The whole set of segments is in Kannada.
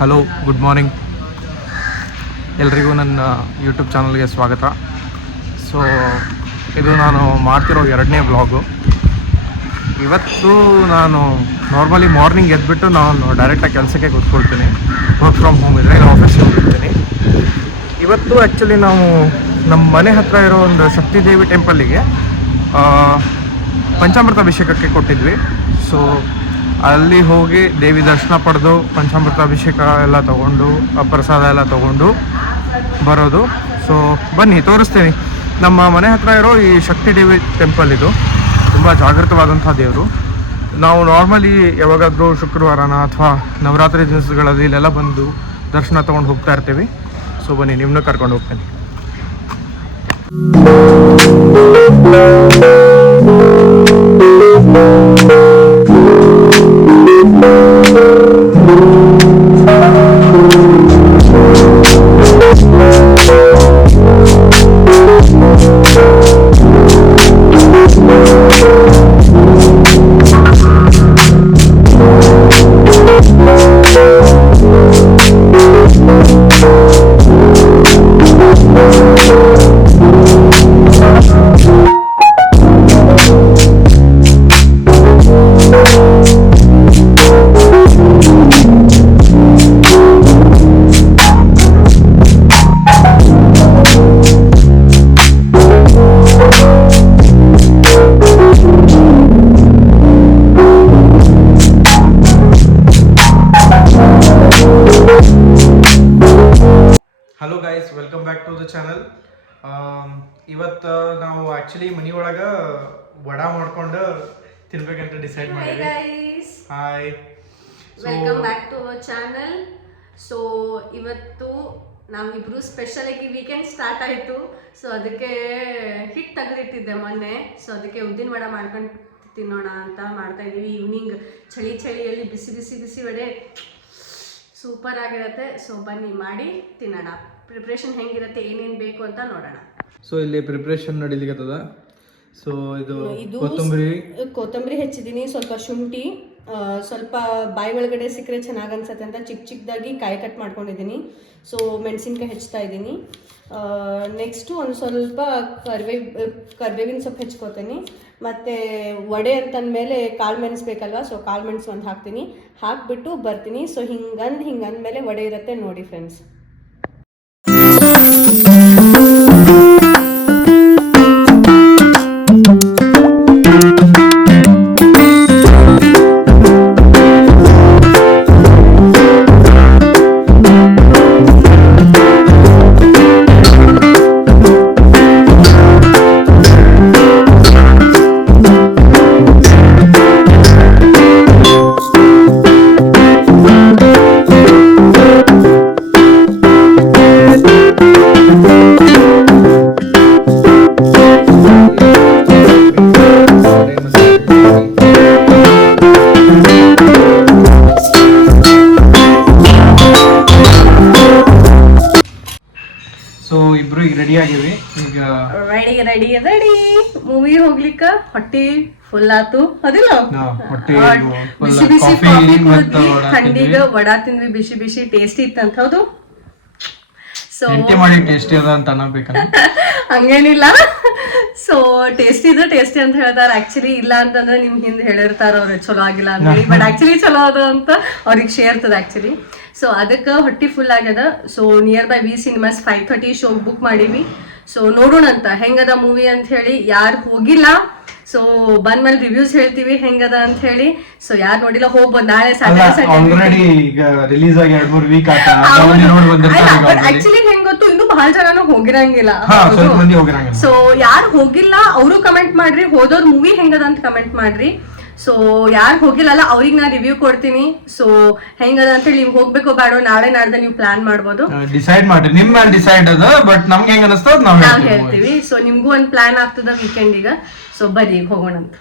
Hello, good morning. ಎಲ್ರಿಗೂ ನನ್ನ ಯೂಟ್ಯೂಬ್ ಚಾನಲ್ಗೆ ಸ್ವಾಗತ. ಸೊ ಇದು ನಾನು ಮಾಡ್ತಿರೋ 2ನೇ ವ್ಲಾಗು. ಇವತ್ತು ನಾನು ನಾರ್ಮಲಿ ಮಾರ್ನಿಂಗ್ ಎದ್ಬಿಟ್ಟು ನಾನು ಡೈರೆಕ್ಟಾಗಿ ಕೆಲಸಕ್ಕೆ ಕೂತ್ಕೊಳ್ತೀನಿ. ವರ್ಕ್ ಫ್ರಮ್ ಹೋಮ್ ಇದ್ದರೆ ಆಫೀಸ್ಗೆ ಹೋಗಿರ್ತೀನಿ. ಇವತ್ತು ಆ್ಯಕ್ಚುಲಿ ನಾವು ನಮ್ಮ ಮನೆ ಹತ್ತಿರ ಇರೋ ಒಂದು ಶಕ್ತಿದೇವಿ ಟೆಂಪಲ್ಲಿಗೆ ಪಂಚಾಮೃತ ಅಭಿಷೇಕಕ್ಕೆ ಕೊಟ್ಟಿದ್ವಿ. ಸೊ ಅಲ್ಲಿ ಹೋಗಿ ದೇವಿ ದರ್ಶನ ಪಡೆದು ಪಂಚಾಮೃತ ಅಭಿಷೇಕ ಎಲ್ಲ ತೊಗೊಂಡು ಪ್ರಸಾದ ಎಲ್ಲ ತೊಗೊಂಡು ಬರೋದು. ಸೊ ಬನ್ನಿ ತೋರಿಸ್ತೀನಿ. ನಮ್ಮ ಮನೆ ಹತ್ತಿರ ಇರೋ ಈ ಶಕ್ತಿ ದೇವಿ ಟೆಂಪಲ್ ಇದು ತುಂಬ ಜಾಗೃತವಾದಂಥ ದೇವರು. ನಾವು ನಾರ್ಮಲಿ ಯಾವಾಗಾದರೂ ಶುಕ್ರವಾರನ ಅಥವಾ ನವರಾತ್ರಿ ದಿವಸಗಳಲ್ಲಿ ಇಲ್ಲೆಲ್ಲ ಬಂದು ದರ್ಶನ ತೊಗೊಂಡು ಹೋಗ್ತಾ ಇರ್ತೀವಿ. ಸೊ ಬನ್ನಿ, ನಿಮ್ಮನ್ನು ಕರ್ಕೊಂಡು ಹೋಗ್ತೀನಿ. Hello guys, welcome back to the channel. ಇವತ್ತು ನಾವು ಆ್ಯಕ್ಚುಲಿ ಮನೆಯೊಳಗೆ ವಡಾ ಮಾಡ್ಕೊಂಡು ತಿನ್ಬೇಕಂತ ಡಿಸೈಡ್ ಮಾಡಿದ್ವಿ. Hi, welcome back to our channel. So ಇವತ್ತು ನಾವಿಬ್ರು ಸ್ಪೆಷಲ್ ಆಗಿ ವೀಕೆಂಡ್ ಸ್ಟಾರ್ಟ್ ಆಯಿತು. ಸೊ ಅದಕ್ಕೆ ಹಿಟ್ಟು ತೆಗೆದಿಟ್ಟಿದ್ದೆ ಮೊನ್ನೆ. ಸೊ ಅದಕ್ಕೆ ಉದ್ದಿನ ವಡೆ ಮಾಡ್ಕೊಂಡು ತಿನ್ನೋಣ ಅಂತ ಮಾಡ್ತಾ ಇದ್ದೀವಿ. ಈವ್ನಿಂಗ್ ಚಳಿಯಲ್ಲಿ ಬಿಸಿ ಬಿಸಿ ಬಿಸಿ ವಡೆ ಸೂಪರ್ ಆಗಿರುತ್ತೆ. ಸೊ ಬನ್ನಿ ಮಾಡಿ ತಿನ್ನೋಣ. ಪ್ರಿಪ್ರೇಷನ್ ಹೆಂಗಿರುತ್ತೆ, ಏನೇನು ಬೇಕು ಅಂತ ನೋಡೋಣ. ಸೊ ಇಲ್ಲಿ ಪ್ರಿಪ್ರೇಷನ್ ನಡೀಲಿಕ್ಕತ್ತದ. ಸೊ ಇದು ಕೊತ್ತಂಬರಿ ಹೆಚ್ಚಿದ್ದೀನಿ, ಸ್ವಲ್ಪ ಶುಂಠಿ, ಸ್ವಲ್ಪ ಬಾಯಿ ಒಳಗಡೆ ಸಿಕ್ಕರೆ ಚೆನ್ನಾಗಿ ಅನ್ಸುತ್ತೆ ಅಂತ ಚಿಕ್ಕದಾಗಿ ಕಾಯಿ ಕಟ್ ಮಾಡ್ಕೊಂಡಿದ್ದೀನಿ. ಸೊ ಮೆಣಸಿನ್ಕಾಯಿ ಹೆಚ್ಚ್ತಾ ಇದ್ದೀನಿ. ನೆಕ್ಸ್ಟು ಒಂದು ಸ್ವಲ್ಪ ಕರ್ಬೇವಿನ ಸೊಪ್ಪು ಹೆಚ್ಕೋತೀನಿ. ಮತ್ತು ವಡೆ ಅಂತಂದಮೇಲೆ ಕಾಳು ಮೆಣಸು ಬೇಕಲ್ವ, ಸೊ ಕಾಳು ಮೆಣಸು ಒಂದು ಹಾಕ್ತೀನಿ. ಹಾಕಿಬಿಟ್ಟು ಬರ್ತೀನಿ. ಸೊ ಹಿಂಗಂದ್ಮೇಲೆ ವಡೆ ಇರುತ್ತೆ ನೋಡಿ ಫ್ರೆಂಡ್ಸ್. ಇಬ್ರು ಈಗ ರೆಡಿ ಆಗಿವಿ. ಈಗ ರೆಡಿ ಮೂವಿ ಹೋಗ್ಲಿಕ್ಕ ಹೊಟ್ಟಿ ಫುಲ್ ಆತು. ಅದಿಲ್ಲ, ಬಿಸಿ ಬಿಸಿ ಕಾಫಿ ಕುಡಿದ್ವಿ, ಥಂಡಿಗ ವಡಾ ತಿಂದ್ವಿ, ಬಿಸಿ ಬಿಸಿ ಟೇಸ್ಟಿ ಇತ್ತಂತ. ಹೌದು, ಸೊ ಟೇಸ್ಟಿ ಅದ ಅಂತ ಅನ್ನಬೇಕಲ್ಲ, ಹಂಗೇನಿಲ್ಲ. ಸೊ ಟೇಸ್ಟಿ ಅಂತ ಹೇಳ್ತಾರೆ. ಆಕ್ಚುಲಿ ಇಲ್ಲ ಅಂತಂದ್ರೆ ನಿಮ್ ಹಿಂದೆ ಹೇಳಿರ್ತಾರ ಅವ್ರು ಚಲೋ ಆಗಿಲ್ಲ ಅಂತ ಹೇಳಿ. ಬಟ್ ಆಕ್ಚುಲಿ ಚಲೋ ಅದು ಅಂತ ಅವ್ರಿಗೆ ಸೇರ್ತದ ಆಕ್ಚುಲಿ. ಸೊ ಅದಕ್ಕೆ ಹೊಟ್ಟಿ ಫುಲ್ ಆಗ್ಯದ. So nearby V cinemas 5:30 show book ಮಾಡೀವಿ. ಸೊ ನೋಡೋಣ ಅಂತ ಹೆಂಗದ ಮೂವಿ ಅಂತ ಹೇಳಿ. ಯಾರು ಹೋಗಿಲ್ಲ ಸೊ ಬಂದ್ಮೇಲೆ ರಿವ್ಯೂಸ್ ಹೇಳ್ತೀವಿ ಹೆಂಗದ ಅಂತ ಹೇಳಿ. ಸೊ ಯಾರು ನೋಡಿಲ್ಲ ಹೋಗ್ಬೋದು. ನಾಳೆ ಆಕ್ಚುಲಿ ಹೆಂಗ್ ಗೊತ್ತು, ಇನ್ನು ಬಹಳ ಜನನು ಹೋಗಿರಂಗಿಲ್ಲ. ಸೊ ಯಾರು ಹೋಗಿಲ್ಲ ಅವರು ಕಮೆಂಟ್ ಮಾಡ್ರಿ, ಹೋದವ್ರ ಮೂವಿ ಹೆಂಗದ ಅಂತ ಕಮೆಂಟ್ ಮಾಡ್ರಿ. ಸೊ ಯಾರು ಹೋಗಿಲ್ಲಲ್ಲ ಅವ್ರಿಗೆ ನಾ ರಿವ್ಯೂ ಕೊಡ್ತೀನಿ. ಸೊ ಹೆಂಗದ ಅಂತ ಹೇಳಿ ನೀವು ಹೋಗ್ಬೇಕೋ ಬೇಡ ನಾಳೆ ನಾಡ್ದ ನೀವು ಪ್ಲಾನ್ ಮಾಡ್ಬೋದು, ಡಿಸೈಡ್ ಮಾಡ್ರಿ. ನಿಮ್ ಮೇಲೆ ಡಿಸೈಡ್ ಅದ, ಬಟ್ ನಮ್ಗೆ ಹೆಂಗ ಅನಿಸ್ತದ ನಾವ್ ಹೇಳ್ತೀವಿ. ಸೊ ನಿಮ್ಗೂ ಒಂದ್ ಪ್ಲಾನ್ ಆಗ್ತದ ವೀಕೆಂಡ್ ಈಗ. ಸೊ ಬರ್ರಿ ಹೋಗೋಣ ಅಂತ.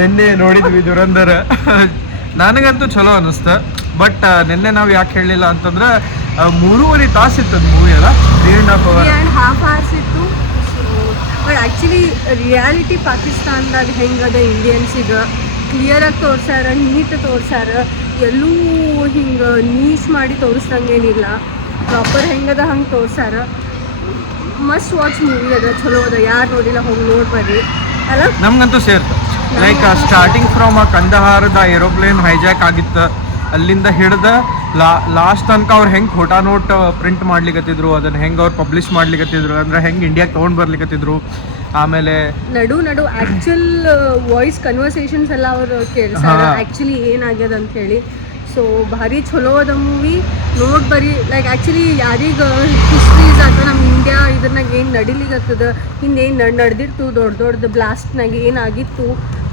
ನಿನ್ನೆ ನೋಡಿದ್ವಿ ದುರಂಧರ. ನನಗಂತೂ ಚಲೋ ಅನಿಸ್ತ. ಬಟ್ ನಿನ್ನೆ ನಾವು ಯಾಕೆ ಹೇಳಲಿಲ್ಲ ಅಂತಂದ್ರೆ 3.5 ತಾಸು ಇತ್ತು ಅದು ಮೂವಿ ಅಲ್ಲ, 3.5 hours ಇತ್ತು. ಬಟ್ ಆ್ಯಕ್ಚುಲಿ ರಿಯಾಲಿಟಿ ಪಾಕಿಸ್ತಾನದಾಗ ಹೆಂಗದ ಇಂಡಿಯನ್ಸಿಗೆ ಕ್ಲಿಯರಾಗಿ ತೋರ್ಸ್ಯಾರ, ನೀಟ್ ತೋರ್ಸ್ಯಾರ, ಎಲ್ಲೂ ಹಿಂಗೆ ನೀಸ್ ಮಾಡಿ ತೋರಿಸ್ದಂಗೇನಿಲ್ಲ, ಪ್ರಾಪರ್ ಹೆಂಗದ ಹಂಗೆ ತೋರ್ಸ್ಯಾರ. ಮಸ್ಟ್ ವಾಚ್ ಮೂವಿ ಅದ, ಚಲೋ ಅದ. ಯಾರು ನೋಡಿಲ್ಲ ಹೋಗಿ ನೋಡ್ಬರ್ರಿ ಅಲ್ಲ. ನಮ್ಗಂತೂ ಸೇರ್ತ. ಲೈಕ್ ಸ್ಟಾರ್ಟಿಂಗ್ ಫ್ರಮ್ ಕಂದಹಾರದ ಏರೋಪ್ಲೇನ್ ಹೈಜಾಕ್ ಆಗಿತ್ತು, ಅಲ್ಲಿಂದ ಹಿಡ್ದ ಲಾಸ್ಟ್ ತನಕ ಅವ್ರು ಹೆಂಗೆ ಖೋಟಾ ನೋಟ್ ಪ್ರಿಂಟ್ ಮಾಡ್ಲಿಕತ್ತಿದ್ರು, ಅದನ್ನ ಹೆಂಗೆ ಅವ್ರು ಪಬ್ಲಿಷ್ ಮಾಡ್ಲಿಕತ್ತಿದ್ರು, ಅಂದ್ರೆ ಹೆಂಗೆ ಇಂಡಿಯಾಗೆ ತೊಗೊಂಡು ಬರ್ಲಿಕತ್ತಿದ್ರು. ಆಮೇಲೆ ನಡು ಆ್ಯಕ್ಚುಲ್ ವಾಯ್ಸ್ ಕನ್ವರ್ಸೇಷನ್ಸ್ ಎಲ್ಲ ಅವರು ಕೇಳಿಸ್ಯಾರ ಆ್ಯಕ್ಚುಲಿ ಏನಾಗ್ಯದ ಅಂತ ಹೇಳಿ. ಸೊ ಭಾರಿ ಚಲೋ ಅದ ಮೂವಿ, ನೋಡಿ ಬರೀ. ಲೈಕ್ ಆ್ಯಕ್ಚುಲಿ ಯಾರಿಗೆ ಹಿಸ್ಟ್ರೀಸ್ ಅಥವಾ ನಮ್ಮ ಇಂಡಿಯಾ ಇದ್ರನಾಗ ಏನು ನಡಿಲಿಗತ್ತದ, ಹಿಂದೇನು ನಡೆದಿರ್ತು, ದೊಡ್ಡ ಬ್ಲಾಸ್ಟ್ನಾಗ ಏನಾಗಿತ್ತು,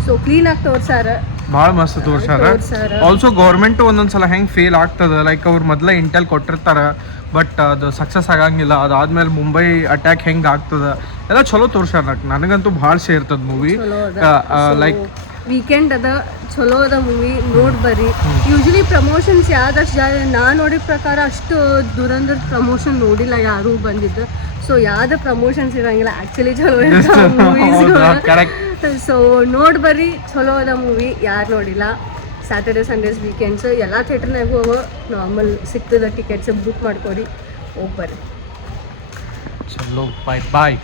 ಸೊ ಕ್ಲೀನಾಗಿ ತೋರ್ಸಾರ, ಭಾಳ ಮಸ್ತ್ ತೋರ್ಸಾರ. ಆಲ್ಸೋ ಗೌರ್ಮೆಂಟು ಒಂದೊಂದ್ಸಲ ಹೆಂಗೆ ಫೇಲ್ ಆಗ್ತದ. ಲೈಕ್ ಅವ್ರು ಮೊದಲೇ ಇಂಟೆಲ್ ಕೊಟ್ಟಿರ್ತಾರೆ, ಬಟ್ ಅದು ಸಕ್ಸಸ್ ಆಗಂಗಿಲ್ಲ. ಅದಾದ್ಮೇಲೆ ಮುಂಬೈ ಅಟ್ಯಾಕ್ ಹೆಂಗೆ ಆಗ್ತದ ಎಲ್ಲ ಚಲೋ ತೋರ್ಸಾರ. ನನಗಂತೂ ಭಾಳ ಸೇರ್ತದ ಮೂವಿ. ಲೈಕ್ ವೀಕೆಂಡ್ ಅದ, ಚಲೋ ಅದ ಮೂವಿ, ನೋಡಿ ಬರ್ರಿ. ಯೂಶಲಿ ಪ್ರಮೋಷನ್ಸ್ ಯಾವ್ದಷ್ಟು ನಾನು ನೋಡಿದ ಪ್ರಕಾರ ಅಷ್ಟು ದುರಂಧರ ಪ್ರಮೋಷನ್ ನೋಡಿಲ್ಲ ಯಾರೂ ಬಂದಿದ್ದು. ಸೊ ಯಾವ್ದು ಪ್ರಮೋಷನ್ಸ್ ಇರಂಗಿಲ್ಲ, ಆ್ಯಕ್ಚುಲಿ ಚಲೋ ಮೂವೀಸ್. ಸೊ ನೋಡಿ ಬರ್ರಿ, ಚಲೋ ಅದ ಮೂವಿ. ಯಾರು ನೋಡಿಲ್ಲ, ಸ್ಯಾಟರ್ಡೆ ಸಂಡೇಸ್ ವೀಕೆಂಡ್ಸ್ ಎಲ್ಲ ಥಿಯೇಟರ್ನಾಗೂ ನಾರ್ಮಲ್ ಸಿಗ್ತದ ಟಿಕೆಟ್ಸ್, ಬುಕ್ ಮಾಡ್ಕೊರಿ, ಹೋಗಿ ಬರ್ರಿ. ಚಲೋ, ಬಾಯ್ ಬಾಯ್.